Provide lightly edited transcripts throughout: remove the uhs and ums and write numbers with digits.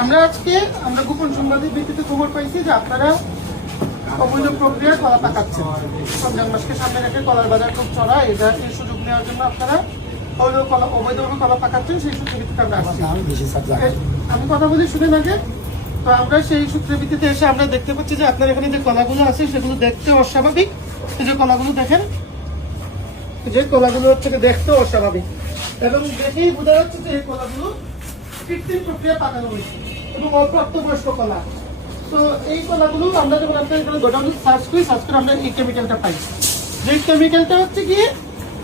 আমরা গোপন সংবাদের ভিত্তিতে খবর পাইছি যে আপনারা অবৈধ প্রক্রিয়ায় কলা পাকাচ্ছেন। রমজান মাসকে সামনে রেখে কলার বাজার খুব চড়া, এই সুযোগ নেওয়ার জন্য আপনারা অবৈধভাবে কলা পাকাচ্ছেন। সেই সূত্রের ভিত্তিতে আমরা আসছি। আমি কথা বলি শুনেন আগে। তো আমরা সেই সূত্রের ভিত্তিতে এসে আমরা দেখতে পাচ্ছি যে আপনার এখানে যে কলাগুলো আছে সেগুলো দেখতে অস্বাভাবিক। এই যে কলাগুলো দেখেন, যে কলাগুলো হচ্ছে দেখতে অস্বাভাবিক এবং দেখেই বোঝা যাচ্ছে যে এই কলাগুলো কৃত্রিম প্রক্রিয়া পাকানো হয়েছে এবং অপ্রাপ্তবয়স্ক কলা। তো এই কলাগুলো আমরা যখন আপনার এখানে গোডাউনে সার্চ করে আমরা এই কেমিক্যালটা পাই। যে কেমিক্যালটা হচ্ছে গিয়ে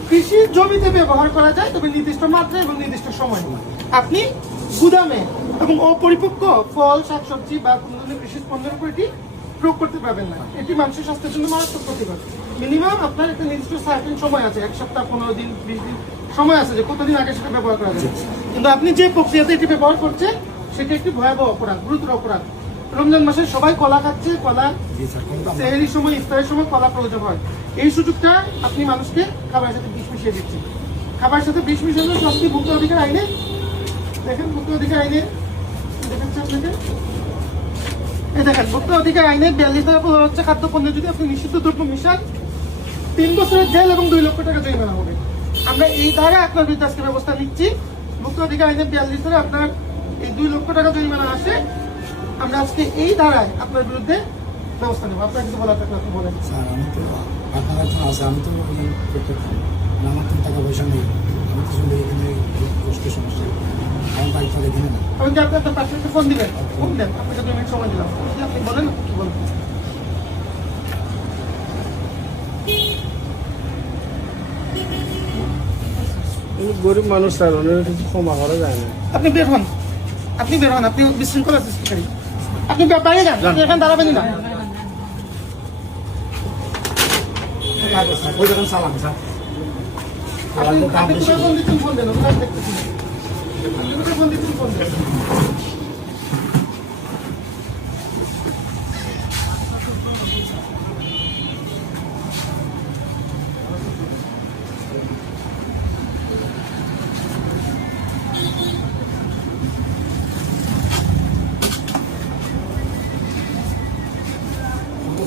কৃষি জমিতে ব্যবহার করা যায়, তবে নির্দিষ্ট মাত্রা এবং নির্দিষ্ট সময়। আপনি গুদামে এবং অপরিপক্ক ফল, শাকসবজি বা কোনো ধরনের কৃষি পণ্যের উপর এটি প্রয়োগ করতে পারবেন না। এটি মানুষের স্বাস্থ্যের জন্য মারাত্মক ক্ষতিকর। মিনিমাম আপনার একটা নির্দিষ্ট সার্টেন সময় আছে, 1 সপ্তাহ, 15 দিন, 20 দিন সময় আছে যে কতদিন আগে সেটা ব্যবহার করা যায়। কিন্তু আপনি যে প্রক্রিয়াতে এটি ব্যবহার করছেন সেটা একটি ভয়াবহ অপরাধ, গুরুতর অপরাধ। রমজান মাসে সবাই কলা খাচ্ছে, কলা সেহরির সময়, ইফতারের সময় কলা প্রয়োজন হয়। এই সুযোগটা আপনি মানুষকে খাবারের সাথে বিষ মিশিয়ে দিচ্ছেন। খাবারের সাথে বিষ মিশানো সবটি ভুক্ত অধিকার আইনে, দেখেন ভুক্ত অধিকার আইনে দেখাচ্ছে আপনাকে, এই দেখেন ভুক্ত অধিকার আইনে 42 ধারা বলা হচ্ছে খাদ্যপণ্যে যদি আপনি নিষিদ্ধ দ্রব্য মিশান 3 বছরের জেল এবং 2 লক্ষ টাকা জরিমানা হবে। আমরা এই ধারা আপনার বিরুদ্ধে আজকে ব্যবস্থা নিচ্ছি। ভুক্ত অধিকার আইনে 42 ধারা আপনার এই 2 লক্ষ টাকা জরিমানা আসে। আমরা আজকে এই ধারায় আপনার বিরুদ্ধে ব্যবস্থা নেব। আপনার কিছু বলার থাকলে আপনি বলেন। স্যার আমি তো আপনার কাছে আছে, আমি তো আমার তো টাকা পয়সা নেই, আমি তো শুনলে এখানে গোষ্ঠীর সমস্যা, আমার বাড়িতে এখানে না। আমি যে আপনি আপনার পাশে ফোন দিবেন, ফোন দেন, আপনাকে 2 মিনিট সময় দিলাম, আপনি বলেন কি বলেন। গরিব মানুষ স্যার, অনেক কিছু ক্ষমা করা যায় না। আপনি বের হন, আপনি বিশৃঙ্খলা সৃষ্টিকারী। আপনি বাইরে যান, আপনি এখানে দাঁড়াবেন না। সালাম স্যার, আপনি কোথায় ফোন দিচ্ছেন ফোন দেন, ওগুলো দেখতেছি। আপনি কোথায় ফোন দিচ্ছেন ফোন দেন।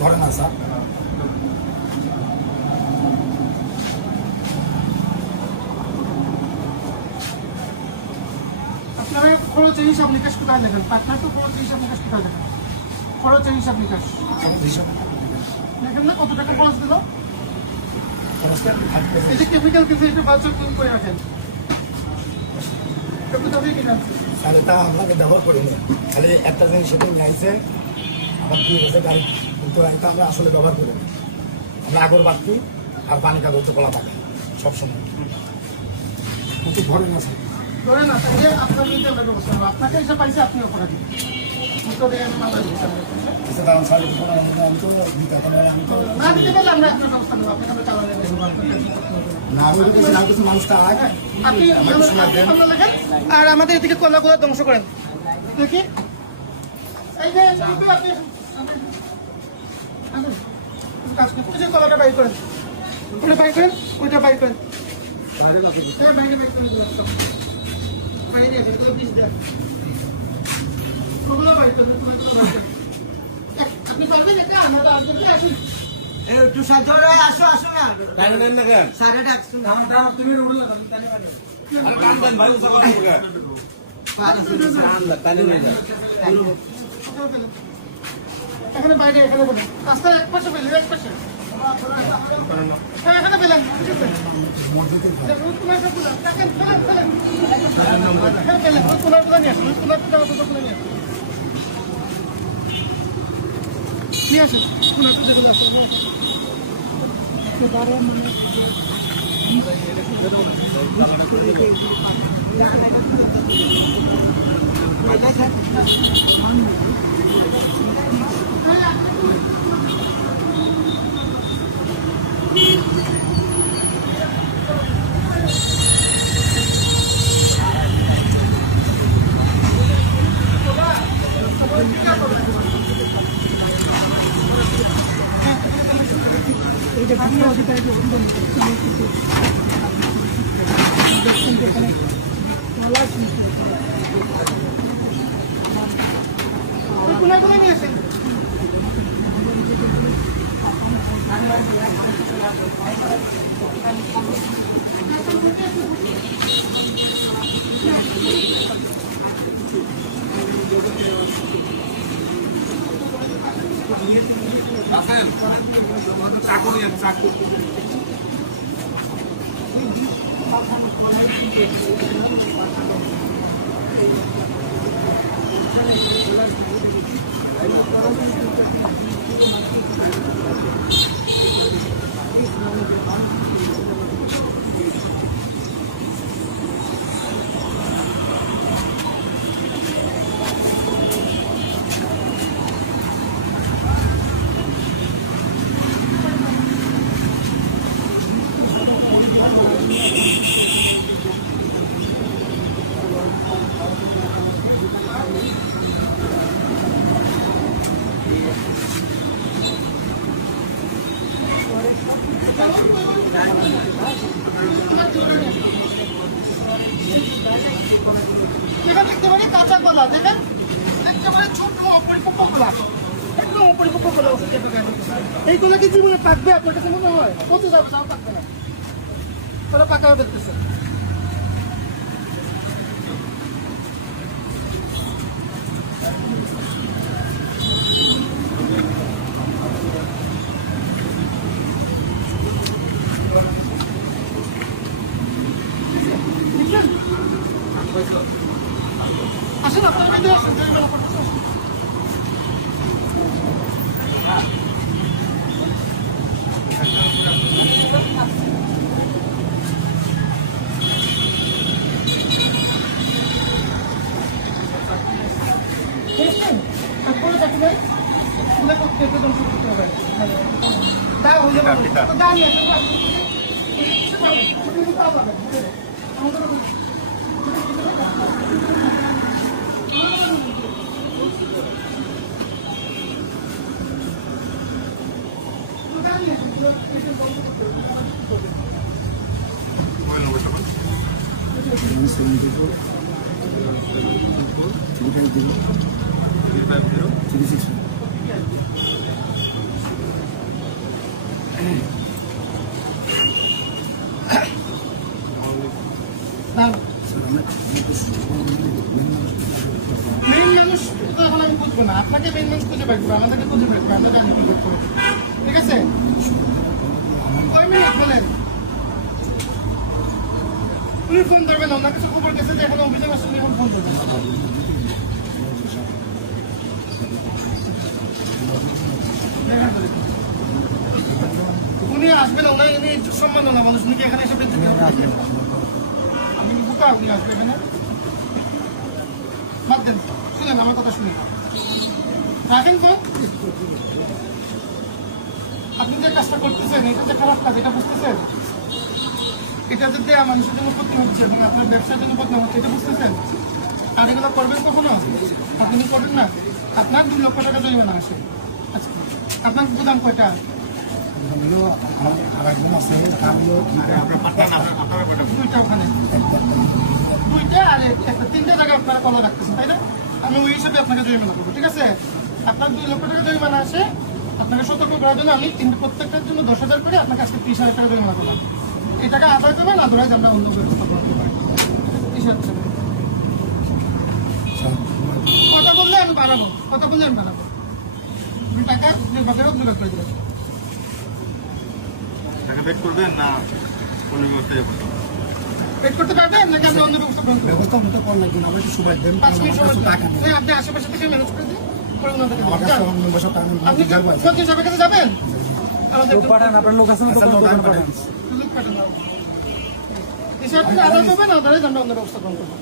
ধরে না স্যার। আপনারা খরচের হিসাব নিকাশ কোথায় দেখেন? আপনার তো খরচের হিসাব নিকাশ কোথায় দেখেন? খরচের হিসাব নিকাশ দেখেন না, কত টাকা খরচ দিল। এই যে কেমিক্যাল কিছু একটু বাচ্চা ক্লিন করে রাখেন, স্যার এটা আপনাকে ব্যবহার করিনি, খালি একটা জিনিস সেটা নিয়ে আইসেন, আবার দিয়ে গেছে গাড়ি, কিন্তু এটা আমরা আসলে ব্যবহার করিনি। আমরা আগরবাতি আর পানি কাগজ কলা পাকা সবসময় কিন্তু ধরে না স্যার। ধরে না তাহলে আপনার নিজে আমরা ব্যবস্থা নেবো। আপনাকে এসে পাইছে, আপনি অপরাধী। আমি তো দিতে আমি তো না দিতে পারলে আমরা আপনার ব্যবস্থা নেবো। আপনাকে আমরা চালানো না, আমি কিছু মানুষটা আগে আপনি লেখেন আর আমাদের এদিকে কলাগুলো ধ্বংস করেন। দেখি এই যে আপনি কাজ করতে কলাটা বাইর করেন, ওটা বাইর করেন, ওইটা বাইর করেন, বাইরে বাইর করেন, বাইরে এগুলো পিস দেন, ওগুলো বাইর করেন, আপনি পারবেন এটা? আমরা আজকে আসি একটু সাথে আসো না টাইম দেন না কেন? সাড়ে ডাকছো না তুমি উঠলে না, আমি টানি পারি। আরে কান দেন ভাই, উসা কথা বলবে। কান দা টানি নাই দা। এখানে বাইরে, এখানে বলেন রাস্তার এক পাশে ফেলেন, এক পাশে এখানে ফেলেন। নিয়ে আসেন যেগুলো আসেন। গুনাগুলো নিয়েছেন। আসেন চাকু নিয়ে চাকু এখানে দেখতে পারি কাঁচা কলা, দেখেন দেখতে পারি ছোট অপরিপক্ক কলা, একদম অপরিপক্ক কলা ওষুধের দোকানে। এইগুলো কি জীবনে পাকবে আপনার কাছে মনে হয়? পচে যাবে, তাও পাকবে না, তাহলে পাকা হবে দেখতেছে। আসেন আপনার মধ্যে আসেন, জরিমানা করতেছে, আসেন। দেখছেন? তারপরে দেখুন ভাই, এগুলো করতে একটু ধ্বংস করতে হবে। দাও হয়ে যাবে, দাও নিয়ে আসেন, দাও। কিছু পাবে, কিছু পাবে, আমাদের মেইন মানুষ তো এখন আমি বুঝবো না, আপনাকে মেইন মানুষ খুঁজে বের করবো, আমাদেরকে খুঁজে বের করবো, আমরা জানি কি করতে হবে। ঠিক আছে, কয় মিনিট বলেন? উনি ফোন ধরবেন, ওনার কিছু খবর গেছে যে এখানে অভিযোগ আসলে এখন ফোন করবেন। উনি আসবেন, ওনার উনি সম্মাননা মানুষ, উনি কি এখানে এসে বেঁচে থাকবেন? আমি বুকা, উনি আসবে এখানে? বাদ দেন, শুনেন আমার কথা শুনেন, রাখেন ফোন। আপনি যে কাজটা করতেছেন এটা যে খারাপ কাজ, এটা বুঝতেছেন? এটা যদি মানুষের জন্য ক্ষতি হচ্ছে এবং আপনার ব্যবসার জন্য বদনাম হচ্ছে, এটা বুঝতেছেন? আর এগুলো করবেন কখনো? আপনি কি করেন না? আপনার 2 লক্ষ টাকা জরিমানা আসে। আচ্ছা, আপনার গুদাম কয়টা? দুইটা, ওখানে দুইটা, আর একটা 3টে জায়গায় আপনারা কলা রাখতেছেন, তাই না? আমি ওই হিসাবে আপনাকে জরিমানা করবো, ঠিক আছে? আপনার 2 লক্ষ টাকা জরিমানা আসে, আপনাকে সতর্ক করার জন্য আমি প্রত্যেকটার জন্য 10,000 করে আপনাকে আজকে 30,000 টাকা জরিমানা করলাম। এই টাকা আদায় করবেন, আদায় আমরা অন্য ব্যবস্থা করতে পারি। 30,000 টাকা। কথা বললে আমি বাড়াবো, কথা বললে আমি বাড়াবো। তুমি টাকা বাজারেও জোগাড় করে দেবেন। টাকা বেট করবেন না কোনো ব্যবস্থায় পেড করতে পারবেন নাকি আমরা অন্য ব্যবস্থা গ্রহণ করবো? ব্যবস্থা মতো কর লাগবে না, আমরা একটু সময় দেন। 5 মিনিট সময় টাকা নেই, নেই, আপনি আশেপাশে থেকে ম্যানেজ করে দিন, পরে ওনাদেরকে আমার দিন। কাছে যান। অন্য বছর টাকা নেই, আপনি কি যাবো। মন্ত্রী সাহেবের কাছে যাবেন? আমাদের পাঠান, আপনার লোক আছে না? আচ্ছা, লোক পাঠান। লোক পাঠান। এই সাহেবকে আদায় করবেন, আদায় আমরা অন্য ব্যবস্থা গ্রহণ করবো।